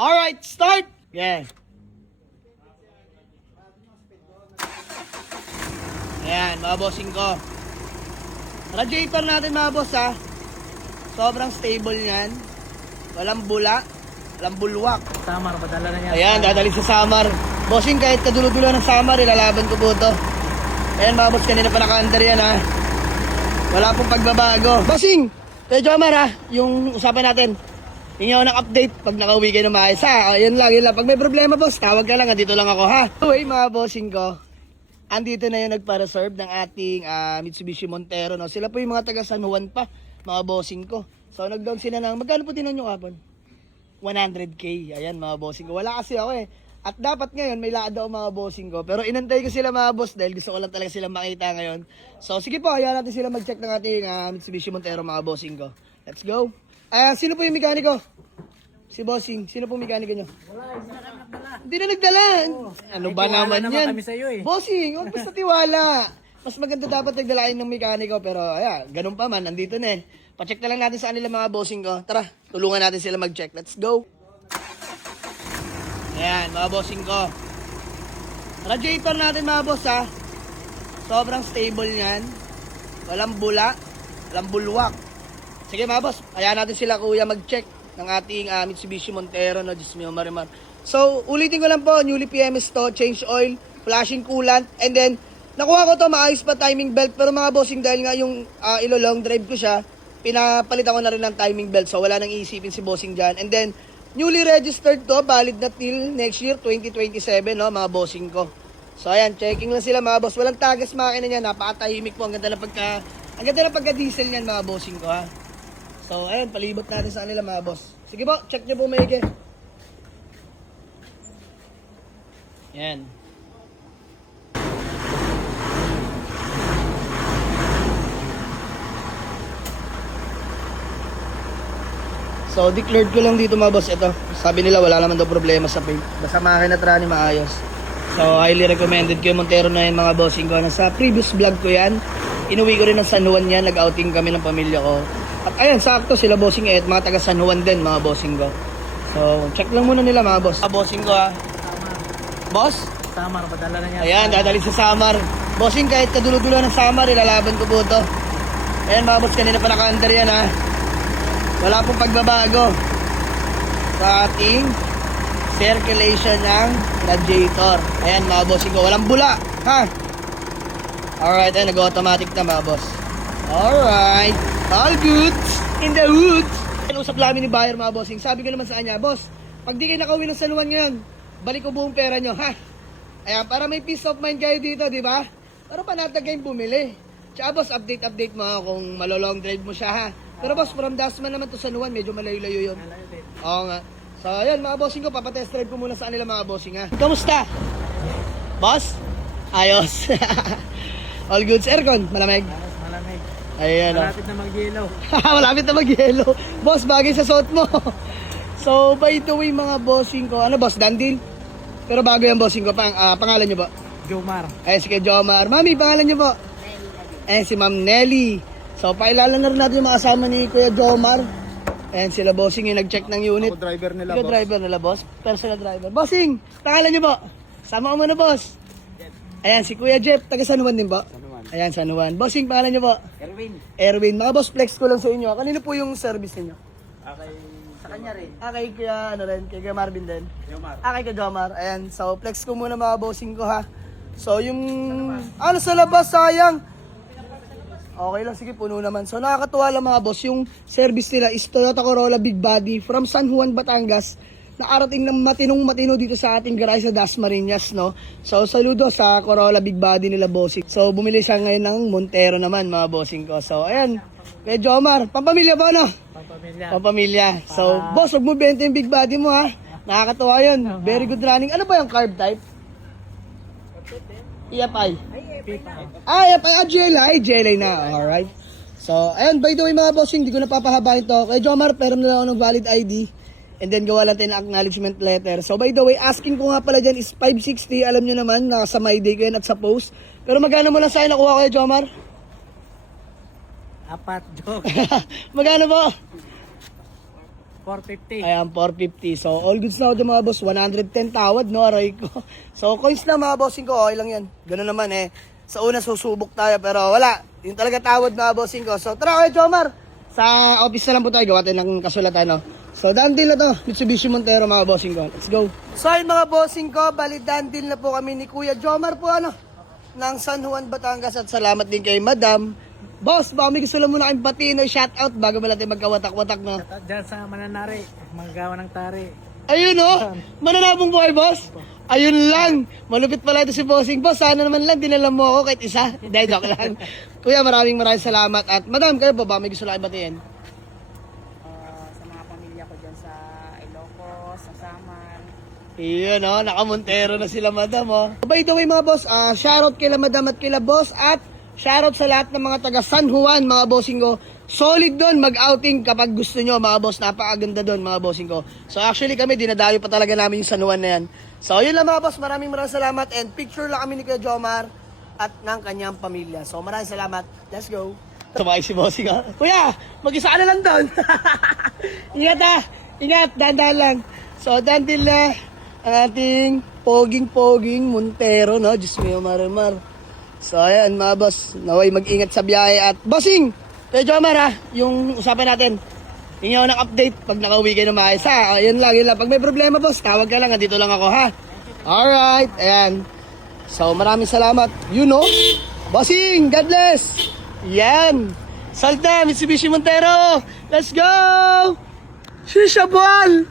Alright, start! Yeah. Ayan, mga bossing ko. Radiator natin mga boss ha. Sobrang stable yan. Walang bula, walang bulwak. Samar, padala na niya. Ayan, dadalhin sa Samar. Bossing, kahit kadulo-dulo ng Samar, ilalaban ko po to. Ayan mga boss, kanina pa naka-under yan ha. Wala pong pagbabago. Bossing, kaya Jomar ha, yung usapan natin. Tingin ako ng update pag nakauwi kayo ng maayos ha. Yun lang, yun lang. Pag may problema boss, tawag ka lang, andito lang ako ha. Anyway mga bossing ko, andito na yung nagpa-reserve ng ating Mitsubishi Montero. No? Sila po yung mga taga San Juan pa, mga bossing ko. So nag-down sila ng, magkano po tinan nyo kapon? 100k, ayan mga bossing ko. Wala kasi ako eh. At dapat ngayon may lakad ako mga bossing ko. Pero inantay ko sila mga boss dahil gusto ko lang talaga sila makita ngayon. So sige po, hayaan natin sila mag-check ng ating Mitsubishi Montero mga bossing ko. Let's go. Sino po yung mekaniko? Si bossing. Sino po yung mekaniko nyo? Wala, hindi na kami nagdala. Hindi na nagdala. Ano ba naman yan? Kami sa'yo eh. Bossing, huwag basta tiwala. Mas maganda dapat nagdalain ng mekaniko. Pero ayan, ganun pa man, nandito na eh. Pacheck na lang natin sa kanila mga bossing ko. Tara, tulungan natin sila mag-check. Let's go. Ayan, mga bossing ko. Radiator natin mga boss ha. Sobrang stable yan. Walang bula, walang bulwak. Sige mga boss, ayan natin sila kuya mag-check ng ating Mitsubishi Montero, no, Diyos mio marimar. So, ulitin ko lang po, newly PMS to, change oil, flashing coolant, and then, nakuha ko to, maayos pa timing belt, pero mga bossing, dahil nga yung ilo-long drive ko siya, pinapalitan ko na rin ng timing belt, so wala nang iisipin si bossing dyan. And then, newly registered to, valid na till next year, 2027, no, mga bossing ko. So, ayan, checking lang sila mga boss, walang tagas makina niya, napakatahimik po, ang ganda ng pagka-diesel niyan mga bossing ko, ha. So, ayun, palibot natin sa kanila mga boss. Sige po, check nyo po maigi. Yan. So, declared ko lang dito mga boss. Ito, sabi nila wala naman daw problema sa paint. Basta makina at rani maayos. So, highly recommended ko yung Montero na yun mga bossing ko. Sa previous vlog ko yan, inuwi ko rin ng San Juan yan. Nag-outing kami ng pamilya ko. At ayan, sakto sila bossing at mga taga San Juan din mga bossing ko. So, check lang muna nila mga boss. Mga bossing ko ha. Boss? Samar, padala na niya. Ayan, dadalhin sa Samar. Bossing, kahit kadulo-dulo ng Samar, ilalaban ko po to. Ayan mga boss, kanina pa naka-under yan ha. Wala pong pagbabago sa ating circulation ng radiator. Ayan mga bossing ko, walang bula ha. Alright, ayan, nag-automatic na mga boss. Alright, all good in the woods. Usap namin ni buyer mga bossing. Sabi ko naman sa kanya, boss, pag di kayo nakauwi ng San Juan ngayon, balik ko buong pera nyo, ha? Ayan, para may peace of mind kayo dito, di ba? Pero panatag kayong bumili. Tsaka boss, update mo kung malo-long drive mo siya, ha? Pero boss, from Dasman naman to San Juan, medyo malayo-layo yun. Oo nga. So, ayan, mga bossing ko, papatest drive ko muna sa kanila mga bossing, ha? Kamusta? Boss? Ayos. All goods, aircon, malamig. Malamig. Ayan, Malapit na mag-yellow. malapit na mag-yellow. Boss, bagay sa suot mo. So, by the way, mga bossing ko, ano boss, Dandil? Pero bago yung bossing ko, pangalan nyo ba? Jomar. Ay, si Jomar. Mami, pangalan nyo po? Eh, si Ma'am Nelly. So, pailala na rin natin yung mga kasama ni Kuya Jomar. Ayan, sila bossing yung nag-check ng unit. Ako driver nila, Ikaw boss. driver nila, boss? Personal driver. Bossing, pangalan nyo po? Sama ko muna, boss. Ayan, si Kuya Jeff, taga San Juan din po? San Juan. Ayan, San Juan. Bossing, pangalan nyo po? Erwin. Erwin. Mga boss, flex ko lang sa inyo. Kanino po yung service ninyo? Okay. Sa kanya rin. Kay Kuya, ano rin, kay Kuya Marvin din. Jomar. Kay Kuya Jomar. Ayan, so flex ko muna mga bossing ko ha. So yung, ano sa labas, sayang. Okay lang, sige, puno naman. So nakakatuwa lang mga boss, yung service nila is Toyota Corolla Big Body from San Juan, Batangas. Nakarating ng matino dito sa ating garage sa Dasmariñas, no? So saludo sa Corolla Big Body nila bossing. So bumili siya ngayon ng Montero naman mga bossing ko. So ayan, kay Jomar, pampamilya ba no? Pampamilya. Pampamilya. So boss, huwag mo benta yung Big Body mo ha. Nakakatuwa yun. Very good running. Ano ba yung carb type? EFI. EFI. GLI na. Alright. So, ayan, by the way mga bossing, hindi ko napapahabain to. Kay Jomar, pero na ako ng valid ID. And then gawa lang tayo ng acknowledgement letter. So by the way, asking ko nga pala dyan is 560. Alam nyo naman, nasa my day ko yan at sa post. Pero magkano mo lang sa akin nakuha kayo, Jomar? Apat, joke. Magkano po? 450. Ayan, 450. So, all goods na ako mga boss. 110 tawad, no? Aray ko. So, coins na mga bossing ko. Okay lang yan. Ganun naman eh. Sa una, susubok tayo. Pero wala. Yung talaga tawad mga bossing ko. So, tara kayo, Jomar. Sa office na lang po tayo. Gawa tayo ng kasulatan, no? So, done deal na to. Mitsubishi Montero mga bossing ko. Let's go. So, yun mga bossing ko. Bali, done deal na po kami ni Kuya Jomar po, ano? Ng San Juan, Batangas. At salamat din kay Madam. Boss, baka may gusto lang muna kayong batiin o shoutout bago ba natin magkawatak-watak, no? Diyan sa Mananari, magawa ng tari. Ayun o, mananabong buhay boss. Ayun lang, malupit pala ito si Bossing. Boss, sana naman lang dinala mo ako kahit isa. Dahil joke lang. Kuya, maraming salamat. At madam, kayo po ba may gusto lang batiin? Sa mga pamilya ko dyan sa Ilocos, sa Saman. Iyon o, nakamontero na sila madam o. By the way mga boss, shoutout kila madam at kila boss. At shoutout sa lahat ng mga taga San Juan, mga bossing ko. Solid doon, mag-outing kapag gusto nyo, mga boss. Napakaganda doon, mga bossing ko. So actually kami, dinadayo pa talaga namin yung San Juan na yan. So yun lang mga boss, maraming salamat. And picture lang kami ni Kuya Jomar at ng kanyang pamilya. So maraming salamat. Let's go. Tumakay si bossing ha. Kuya, mag-isa ka na lang doon. Ingat ha. Ingat, dahan-dahan lang. So dandil na ang ating poging-poging Montero, no? Diyos mo, marimar. So ayan mga boss, naway mag-ingat sa biyahe at bossing! Kuya Jomar ha, yung usapan natin. Tingnan ako ng update pag nakauwi kayo ng maayos ha. Ayun lang, yun lang. Pag may problema boss, tawag ka lang, dito lang ako ha. Alright, ayan. So maraming salamat. You know, bossing, God bless! Yan! Salta, Mitsubishi Montero! Let's go! Shisha ball!